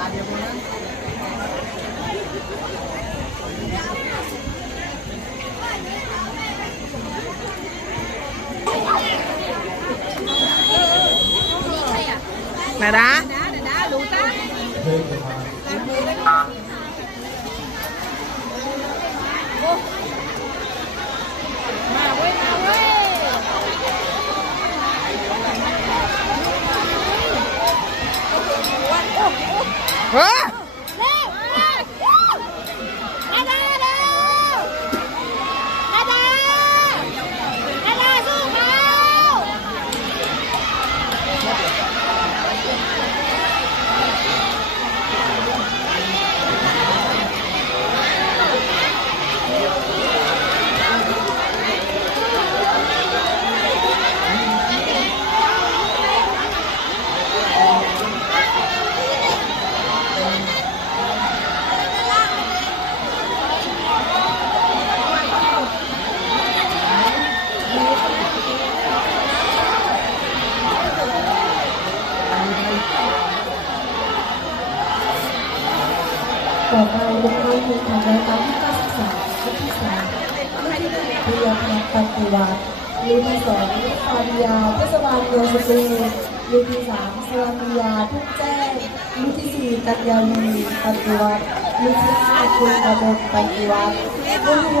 นาดาลูตามาเว้ยเฮ้ยต่อไปลูกน้องมีทางรายการที่การศึกษารุ่นที่3รุ่นที่1วิทยาคณะปฏิวัติรุ่นที่2ฟาริยาเทศบาลเมืองสตูลรุ่นที่3สลามิยาทุกแจ้งรุ่นที่4กัญญาวีปฏิวัติรุ่นที่5คุณกมลปฏิวัติรุ่นที่